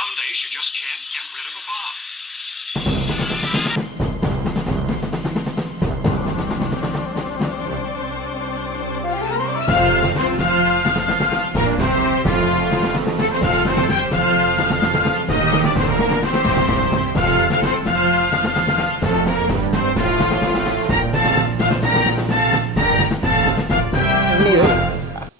Some days you just can't get rid of a bomb.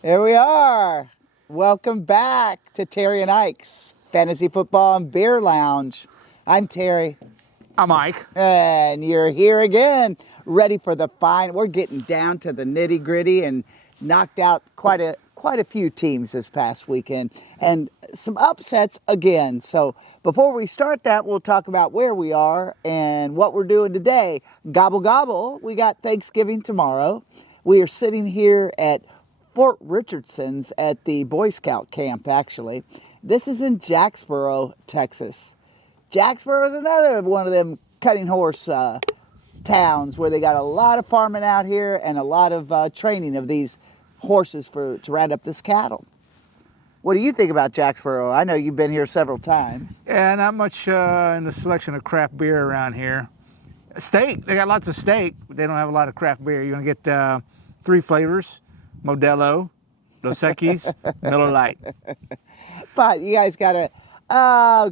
Here we are. Welcome back to Terry and Ike's Fantasy Football and Beer Lounge. I'm Terry. I'm Mike. And you're here again, ready for the fine. We're getting down to the nitty gritty and knocked out quite a few teams this past weekend and some upsets again. So before we start that, we'll talk about where we are and what we're doing today. Gobble gobble. We got Thanksgiving tomorrow. We are sitting here at Fort Richardson's at the Boy Scout camp, actually. This is in Jacksboro, Texas. Jacksboro is another one of them cutting horse towns where they got a lot of farming out here and a lot of training of these horses to round up this cattle. What do you think about Jacksboro? I know you've been here several times. Yeah, not much in the selection of craft beer around here. Steak, they got lots of steak, but they don't have a lot of craft beer. You're going to get 3 flavors: Modelo, Dos Equis, Miller Lite. But you guys got to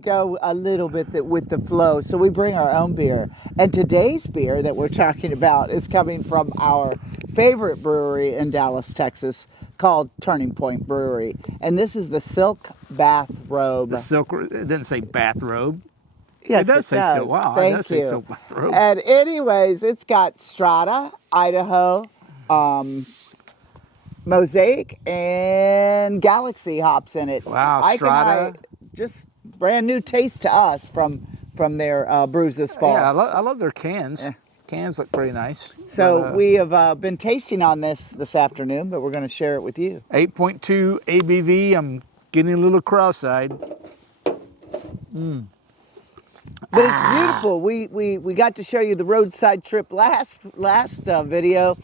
go a little bit with the flow. So we bring our own beer. And today's beer that we're talking about is coming from our favorite brewery in Dallas, Texas, called Turning Point Brewery. And this is the Silk Bathrobe. The silk, it didn't say bathrobe. Yes, it does say silk. Wow, Thank it does you. say silk bathrobe. And anyways, it's got Strata, Idaho, Mosaic, and Galaxy hops in it. Wow, Ike and I, Strata. just brand new taste to us from their brews this fall. Yeah, I love their cans. Yeah. Cans look pretty nice. So But, we have been tasting on this afternoon, but we're going to share it with you. 8.2 ABV. I'm getting a little cross-eyed. But it's beautiful. We got to show you the roadside trip last video,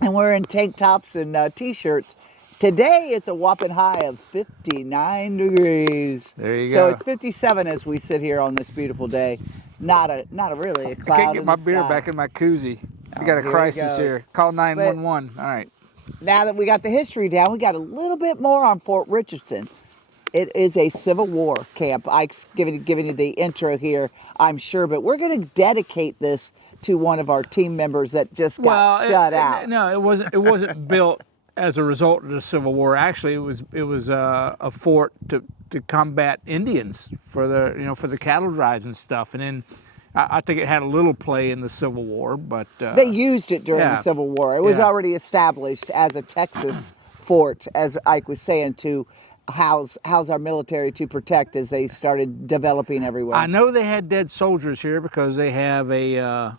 and we're in tank tops and t-shirts. Today it's a whopping high of 59 degrees. There you So go. it's 57 as we sit here on this beautiful day. Not a really a cloud. I can't get in my the beer sky. back in my koozie. We got a here it crisis goes. here. Call 911. All right. Now that we got the history down, we got a little bit more on Fort Richardson. It is a Civil War camp. Ike's giving you the intro here, I'm sure, but we're going to dedicate this to one of our team members that just got shut out. No, it wasn't. It wasn't built as a result of the Civil War. Actually, it was a fort to combat Indians for the cattle drives and stuff. And then I think it had a little play in the Civil War, but They used it during yeah. the Civil War. It was Yeah. already established as a Texas fort, as Ike was saying, to house our military to protect as they started developing everywhere. I know they had dead soldiers here because they have a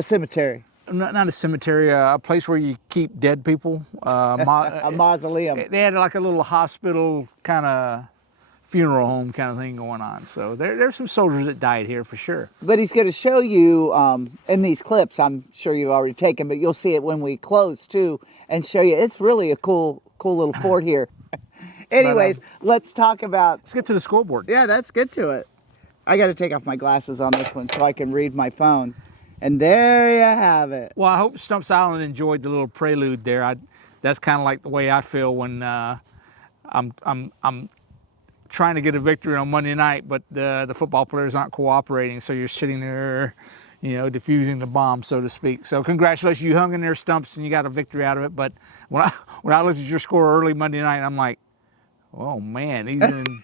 cemetery, not a cemetery, a place where you keep dead people. a mausoleum. They had like a little hospital kind of funeral home kind of thing going on. So there's some soldiers that died here for sure. But he's going to show you in these clips. I'm sure you've already taken, but you'll see it when we close too, and show you. It's really a cool little fort here. Anyways, let's talk about. Let's get to the scoreboard. Yeah, let's get to it. I got to take off my glasses on this one so I can read my phone. And there you have it. Well, I hope Stumps Island enjoyed the little prelude there. That's kind of like the way I feel when I'm trying to get a victory on Monday night, but the football players aren't cooperating. So you're sitting there, diffusing the bomb, so to speak. So congratulations, you hung in there, Stumps, and you got a victory out of it. But when I looked at your score early Monday night, I'm like, oh man, he's in.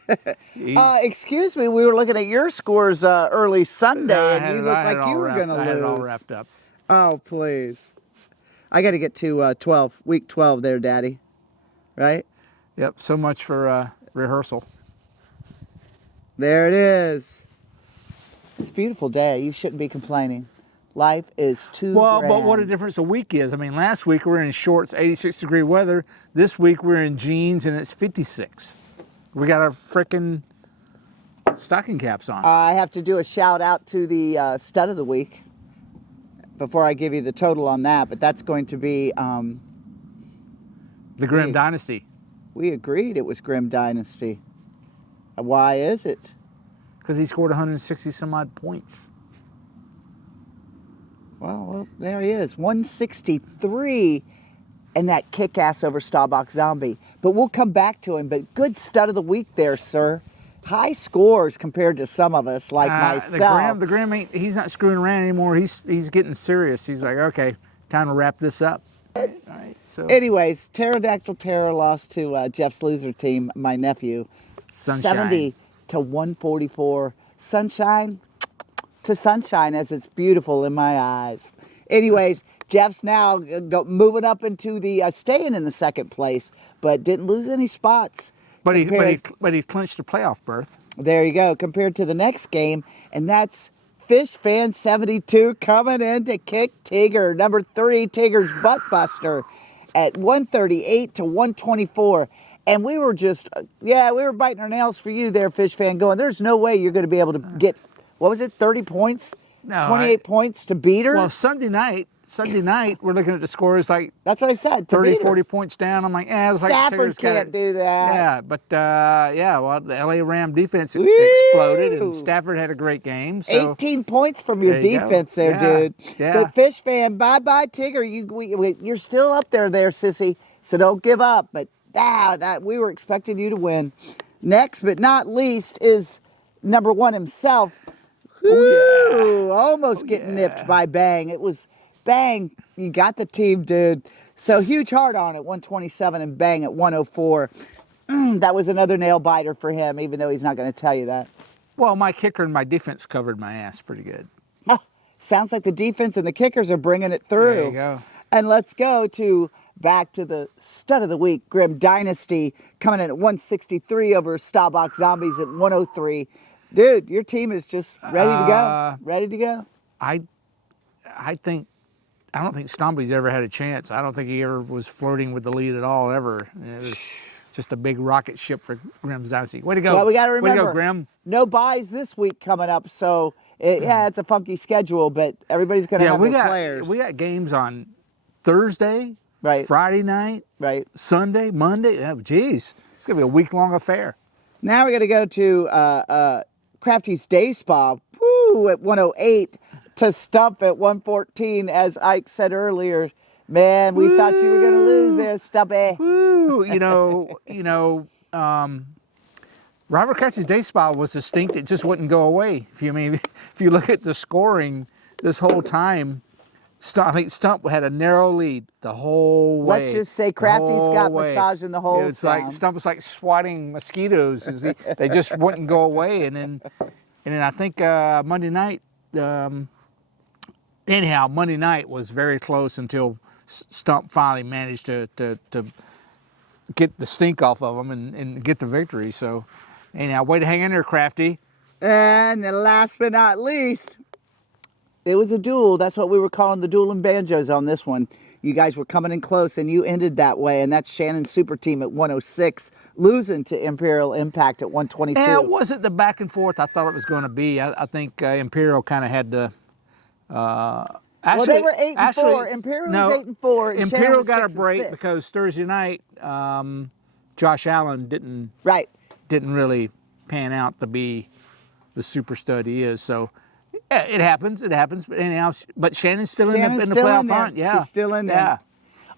Excuse me, we were looking at your scores early Sunday, and you looked I had like it you all were going to lose. I had it all wrapped up. Oh, please. I got to get to week 12 there, Daddy. Right? Yep, so much for rehearsal. There it is. It's a beautiful day. You shouldn't be complaining. Life is too Well, grand. but what a difference a week is. I mean, last week we were in shorts, 86-degree weather. This week we're in jeans and it's 56. We got our frickin' stocking caps on. I have to do a shout out to the stud of the week before I give you the total on that, but that's going to be... the Grimm Dynasty. We agreed it was Grimm Dynasty. Why is it? Because he scored 160 some odd points. Well, there he is, 163, and that kick-ass over Staubach Zombie. But we'll come back to him. But good stud of the week there, sir. High scores compared to some of us, like myself. The Graham ain't, he's not screwing around anymore. He's getting serious. He's like, okay, time to wrap this up. All right, so Anyways, Pterodactyl Terror lost to Jeff's loser team, my nephew. Sunshine. 70 to 144. Sunshine to sunshine, as it's beautiful in my eyes. Anyways, Jeff's now moving up into the staying in the second place, but didn't lose any spots. But he clinched a playoff berth. There you go. Compared to the next game, and that's Fish Fan 72 coming in to kick Tigger, number 3, Tigger's butt buster, at 138 to 124. And we were just, we were biting our nails for you there, Fish Fan, going, there's no way you're going to be able to get, what was it, 30 points? No, 28 points to beat her? Well, Sunday night, we're looking at the scores like That's what I said. 30, 40 points down. I'm like, it's like Stafford Tigger's got can't it. do that. Yeah, but the LA Ram defense exploded, and Stafford had a great game. So 18 points from your There you go. defense there, Yeah, dude. yeah. But Fish Fan, bye-bye, Tigger. You're still up there, sissy, so don't give up. But that we were expecting you to win. Next but not least is number 1 himself. Woo, almost getting nipped by Bang. It was Bang. You got the team, dude. So huge heart on it, 127, and Bang at 104. That was another nail biter for him, even though he's not going to tell you that. well, my kicker and my defense covered my ass pretty good. Sounds like the defense and the kickers are bringing it through. There you go. And let's go back to the stud of the week, Grim Dynasty, coming in at 163 over Staubach Zombies at 103. Dude, your team is just ready to go. Ready to go. I don't think Stomby's ever had a chance. I don't think he ever was flirting with the lead at all, ever. It was just a big rocket ship for Grim's Dynasty. Way to go. Well, we got to remember, Way to go, Grim. no buys this week coming up, so it's a funky schedule, but everybody's going to have those players. We got games on Thursday, Right. Friday night, Right. Sunday, Monday. Oh, geez. It's going to be a week-long affair. Now we're going to go to Crafty's Day Spa, at 108, to Stump at 114, as Ike said earlier. Man, we thought you were going to lose there, Stumpy. Woo! Robert Crafty's Day Spa was a stink that just wouldn't go away. If you look at the scoring this whole time, I think Stump had a narrow lead the whole way. Let's just say Crafty's got massaging the whole It's like Stump was like swatting mosquitoes. They just wouldn't go away. And then I think Monday night, Monday night was very close until Stump finally managed to get the stink off of them and get the victory. So anyhow, way to hang in there, Crafty. And last but not least, it was a duel. That's what we were calling the duel and banjos on this one. You guys were coming in close, and you ended that way. And that's Shannon's super team at 106, losing to Imperial Impact at 122. And it wasn't the back and forth I thought it was going to be. I think Imperial kind of had to. Actually, they were 8-4. Imperial was 8-4. And Imperial Shannon was got a 6-6. break because Thursday night, Josh Allen didn't really pan out to be the super stud he is. So. Yeah, it happens. But anyhow, Shannon's still in the playoff hunt. Yeah, she's still in there. Yeah.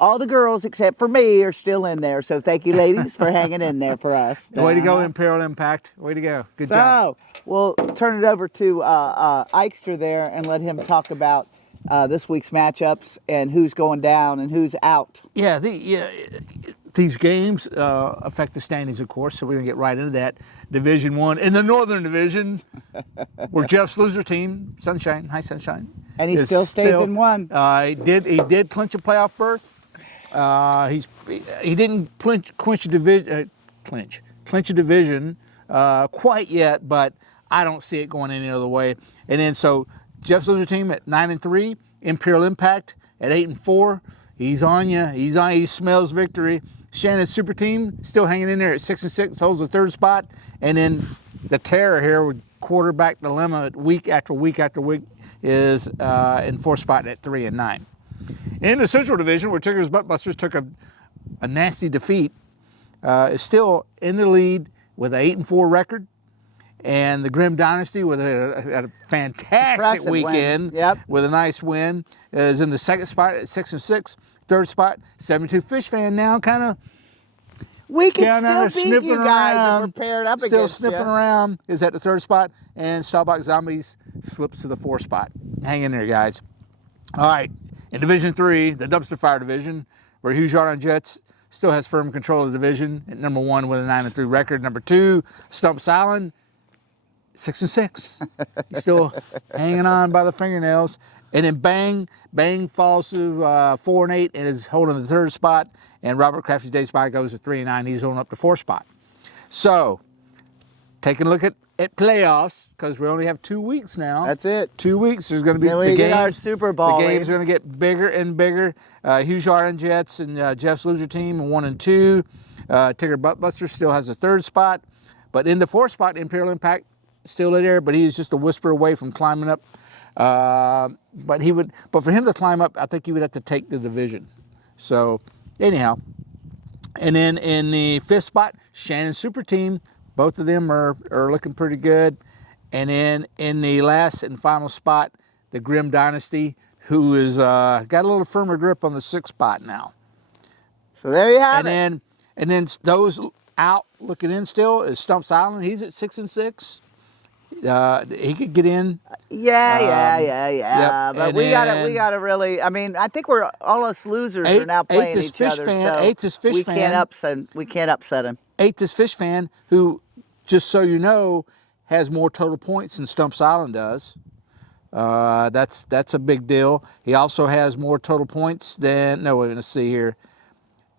All the girls except for me are still in there. So thank you, ladies, for hanging in there for us. Way to go, Imperial Impact. Way to go. Good job. So we'll turn it over to Ikester there and let him talk about this week's matchups and who's going down and who's out. Yeah, these games affect the standings, of course, so we're going to get right into that. Division 1 in the Northern Division, where Jeff's loser team, Sunshine, hi Sunshine. And he still stays in 1. He did clinch a playoff berth. He didn't clinch a division quite yet, but I don't see it going any other way. And then so Jeff's loser team at 9-3, Imperial Impact at 8-4. He's on you. He smells victory. Shannon's super team still hanging in there at 6-6, holds the 3rd spot. And then the terror here with quarterback dilemma week after week after week is in 4th spot at 3-9. In the Central Division, where Tigger's Buttbusters took a nasty defeat, is still in the lead with an 8-4 record. And the Grimm Dynasty with a fantastic Impressive win. weekend Yep. with a nice win is in the second spot at 6-6. Third spot, 72 Fish Fan now kind of We can down there still beat you guys if we're paired up still against sniffing you. around, is at the third spot, and Staubach Zombies slips to the fourth spot. Hang in there, guys. All right, in Division 3, the Dumpster Fire Division, where Hughes Yard Jets still has firm control of the division at number 1 with a 9-3 record. Number 2, Stumps Island, 6-6. He's still hanging on by the fingernails. And then Bang falls to 4-8 and is holding the third spot. And Robert Crafty's Day Spy goes to 3-9. He's holding up the fourth spot. So, taking a look at playoffs, because we only have 2 weeks now. That's it. 2 weeks. There's going to be Then we the get games. our Super Bowl The games in. are going to get bigger and bigger. Hughes Yard Jets and Jeff's Loser Team 1 and 2. Tigger Buttbuster still has the third spot. But in the fourth spot, Imperial Impact still in there, but he's just a whisper away from climbing up. But for him to climb up, I think he would have to take the division. So anyhow, and then in the fifth spot, Shannon Super Team, both of them are looking pretty good. And then in the last and final spot, the Grimm Dynasty, who is got a little firmer grip on the sixth spot now. So there you have it. And then those out looking in still is Stumps Island. He's at 6-6. He could get in. Yeah. Yep. But And we then- gotta really. I mean, I think we're all us losers are now Eighth playing is each Fish other. Fan. So Eighth is Fish we Fan. can't upset him. 8th is Fish Fan, who, just so you know, has more total points than Stumps Island does. That's a big deal. He also has more total points than. No, let's see here.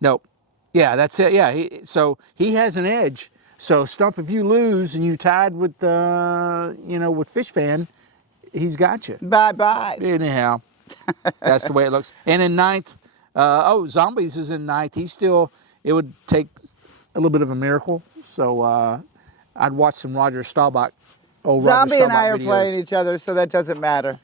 Nope. Yeah, that's it. Yeah, so he has an edge. So Stump, if you lose and you tied with with Fish Fan, he's got you. Bye. Anyhow, that's the way it looks. And in ninth, Zombies is in ninth. It would take a little bit of a miracle. So I'd watch some Roger Staubach. Roger Zombie and Staubach I are videos. playing each other, so that doesn't matter.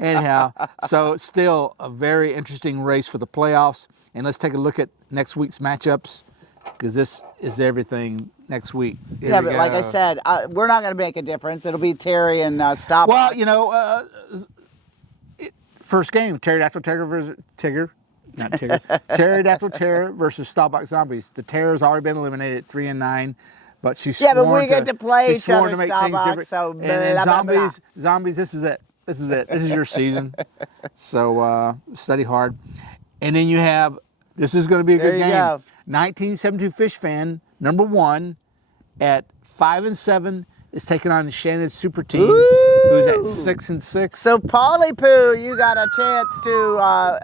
Anyhow, so it's still a very interesting race for the playoffs. And let's take a look at next week's matchups, because this is everything next week. Here Yeah, we but like I go. said, we're not going to make a difference. It'll be Terry and Staubach. Well, first game, Pterodactyl Terror versus Tigger. Not Tigger. Pterodactyl Terror versus Staubach Zombies. The Terror's already been eliminated at 3-9, but she's Yeah, but sworn we get to play she's each sworn other, to make things Staubach, different. so And then blah, blah, blah. Zombies, this is it. This is your season. So study hard. And then you have, this is going to be a There good you game. go. 1972 Fish Fan, number 1, at 5-7, is taking on the Shannon Super Team, who's at 6-6. So, Paulie Poo, you got a chance to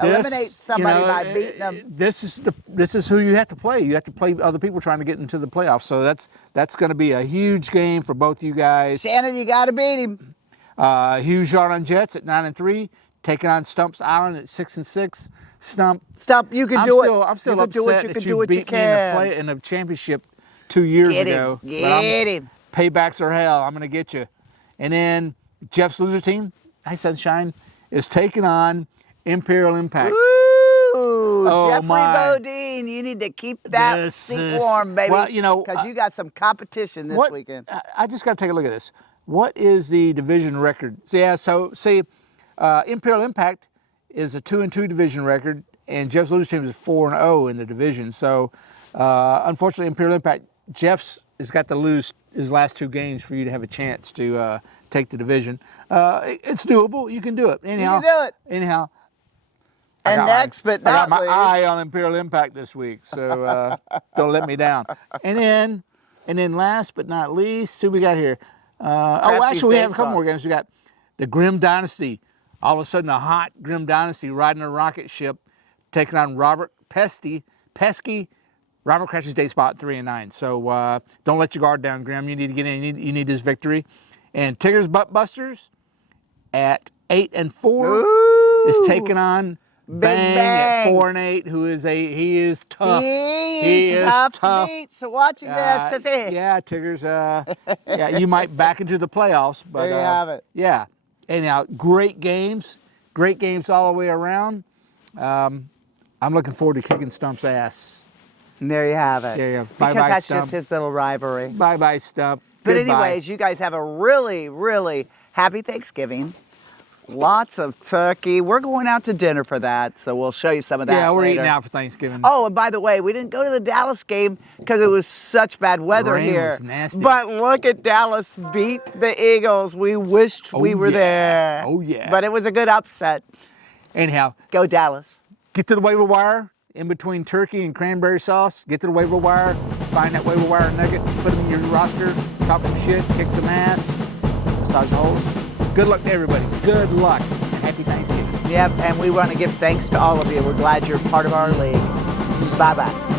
eliminate somebody by beating them. This is who you have to play. You have to play other people trying to get into the playoffs. So that's going to be a huge game for both you guys. Shannon, you got to beat him. Hughes Yard Jets at 9-3, taking on Stumps Island at 6-6. Stump, You can do it. I'm still you can do it. upset You that can you do what you beat me in a, can. in a championship 2 years Get ago. him. But Get him. Paybacks are hell. I'm going to get you. And then Jeff's Loser Team, Hi Sunshine, is taking on Imperial Impact. Ooh, Jeffrey my. Bodine, you need to keep that This seat is- warm, baby. well, because you got some competition this weekend. I just got to take a look at this. What is the division record? Imperial Impact is a 2-2 division record, and Jeff's Loser Team is 4-0 in the division. So, unfortunately, Imperial Impact, Jeff's has got to lose his last 2 games for you to have a chance to take the division. It's doable. You can do it. Anyhow, You can do it. Anyhow. And next, but I got not my least, eye on Imperial Impact this week, so don't let me down. And then last but not least, who we got here? Actually, we have a couple more games. We got the Grimm Dynasty. All of a sudden, a hot Grimm Dynasty riding a rocket ship, taking on Robert Pesky, Robert Crash's Day Spot 3-9. So don't let your guard down, Grimm. You need to get in. You need this victory. And Tigger's Buttbusters at 8-4 is taking on Bang at 4-8, who is he is tough. He is tough. Meat, so watch him there, sissy. Yeah, Tigger's. You might back into the playoffs, but There you have it. Yeah. Anyhow, great games all the way around. I'm looking forward to kicking Stump's ass. And there you have it. There you go. Because Bye-bye, that's Stump. just his little rivalry. Bye, Stump. But Goodbye. anyways, you guys have a really, really happy Thanksgiving. Lots of turkey. We're going out to dinner for that, so we'll show you some of that Yeah, we're later. eating out for Thanksgiving. Oh, and by the way, we didn't go to the Dallas game because it was such bad weather Rain here. was nasty. But look at Dallas beat the Eagles. We wished we were yeah. there. Oh, yeah. But it was a good upset. Anyhow, Go Dallas. get to the waiver wire in between turkey and cranberry sauce. Get to the waiver wire, find that waiver wire nugget, put them in your roster, talk some shit, kick some ass, massage the holes. Good luck to everybody. Good luck and happy Thanksgiving. Yep, and we want to give thanks to all of you. We're glad you're part of our league. Bye-bye.